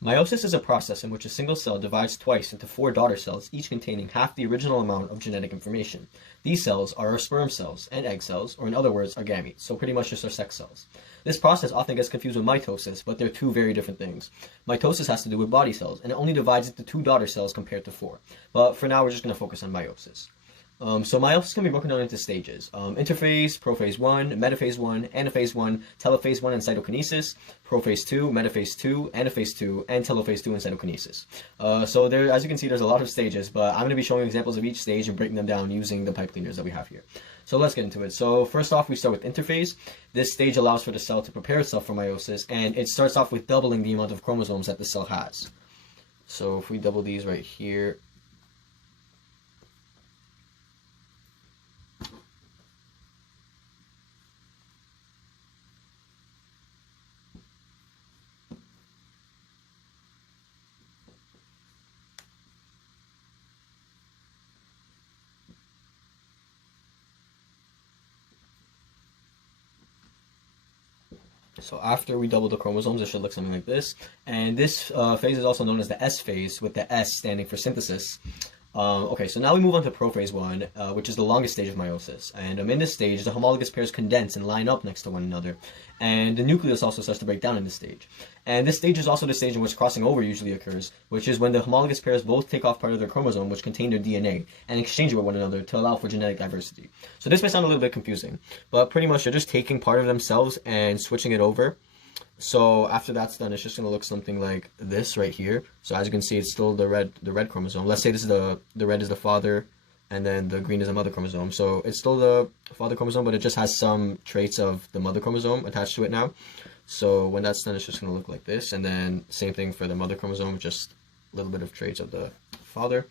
Meiosis is a process in which a single cell divides twice into four daughter cells, each containing half the original amount of genetic information. These cells are our sperm cells and egg cells, or in other words, our gametes, so pretty much just our sex cells. This process often gets confused with mitosis, but they're two very different things. Mitosis has to do with body cells, and it only divides into two daughter cells compared to four. But for now, we're just going to focus on meiosis. So meiosis can be broken down into stages. Interphase, prophase 1, metaphase 1, anaphase 1, telophase 1, and cytokinesis, prophase 2, metaphase 2, anaphase 2, and telophase 2, and cytokinesis. So there, as you can see, there's a lot of stages, but I'm going to be showing examples of each stage and breaking them down using the pipe cleaners that we have here. So let's get into it. So first off, we start with interphase. This stage allows for the cell to prepare itself for meiosis, and it starts off with doubling the amount of chromosomes that the cell has. So if we double these right here, so after we double the chromosomes, it should look something like this. And this phase is also known as the S phase, with the S standing for synthesis. Okay, so now we move on to prophase 1, which is the longest stage of meiosis. And in this stage, the homologous pairs condense and line up next to one another. And the nucleus also starts to break down in this stage. And this stage is also the stage in which crossing over usually occurs, which is when the homologous pairs both take off part of their chromosome, which contain their DNA, and exchange it with one another to allow for genetic diversity. So this may sound a little bit confusing, but pretty much they're just taking part of themselves and switching it over. So after that's done, it's just going to look something like this right here. So as you can see, it's still the red chromosome. Let's say this is the red is the father, and then the green is the mother chromosome. So it's still the father chromosome, but it just has some traits of the mother chromosome attached to it now. So when that's done, it's just going to look like this. And then same thing for the mother chromosome, just a little bit of traits of the father.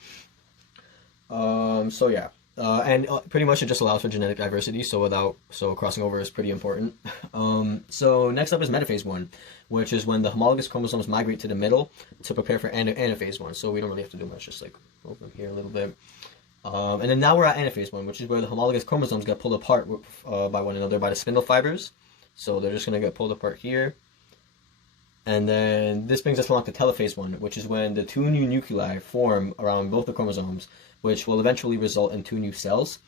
So yeah. And pretty much it just allows for genetic diversity, so crossing over is pretty important. So next up is metaphase 1, which is when the homologous chromosomes migrate to the middle to prepare for anaphase 1. So we don't really have to do much, just like move them here a little bit. And then now we're at anaphase 1, which is where the homologous chromosomes get pulled apart by one another by the spindle fibers. So they're just going to get pulled apart here. And then this brings us along to telophase 1, which is when the two new nuclei form around both the chromosomes, which will eventually result in two new cells.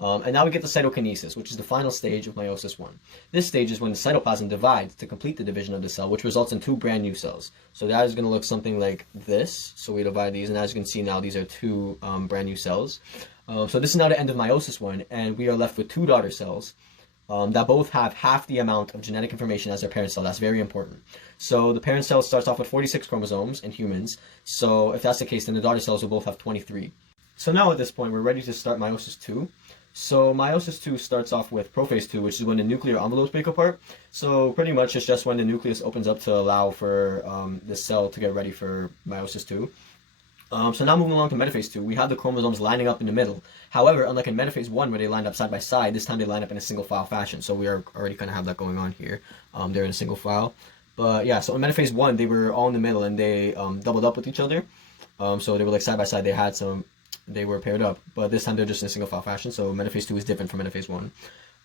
And now we get to cytokinesis, which is the final stage of meiosis 1. This stage is when the cytoplasm divides to complete the division of the cell, which results in two brand new cells. So that is going to look something like this. So we divide these, and as you can see now, these are two brand new cells. So this is now the end of meiosis 1, and we are left with two daughter cells that both have half the amount of genetic information as their parent cell. That's very important. So the parent cell starts off with 46 chromosomes in humans. So if that's the case, then the daughter cells will both have 23. So now at this point, we're ready to start meiosis 2. So meiosis 2 starts off with prophase 2, which is when the nuclear envelopes break apart. So pretty much it's just when the nucleus opens up to allow for the cell to get ready for meiosis 2. So now moving along to metaphase 2, we have the chromosomes lining up in the middle. However, unlike in metaphase 1 where they lined up side by side, this time they line up in a single file fashion. So we are already kind of have that going on here. They're in a single file. But yeah, so in metaphase 1, they were all in the middle and they doubled up with each other. So they were like side by side. They were paired up, but this time they're just in a single file fashion. So metaphase 2 is different from metaphase 1.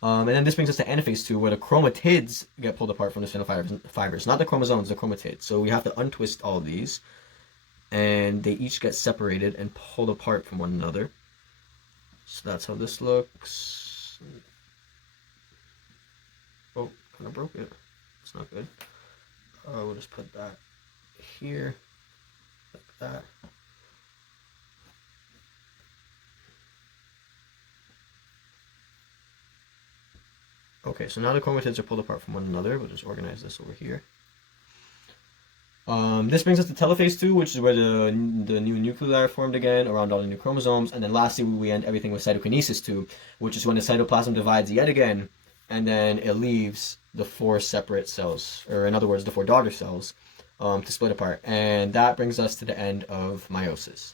And then this brings us to anaphase 2, where the chromatids get pulled apart from the spindle fibers. Not the chromosomes, the chromatids. So we have to untwist all of these, and they each get separated and pulled apart from one another. So that's how this looks. Oh, kind of broke it. It's not good. We'll just put that here, like that. Okay, so now the chromatids are pulled apart from one another. We'll just organize this over here. This brings us to telophase 2, which is where the new nuclei are formed again around all the new chromosomes. And then lastly, we end everything with cytokinesis 2, which is when the cytoplasm divides yet again, and then it leaves the four separate cells, or in other words, the four daughter cells, to split apart. And that brings us to the end of meiosis.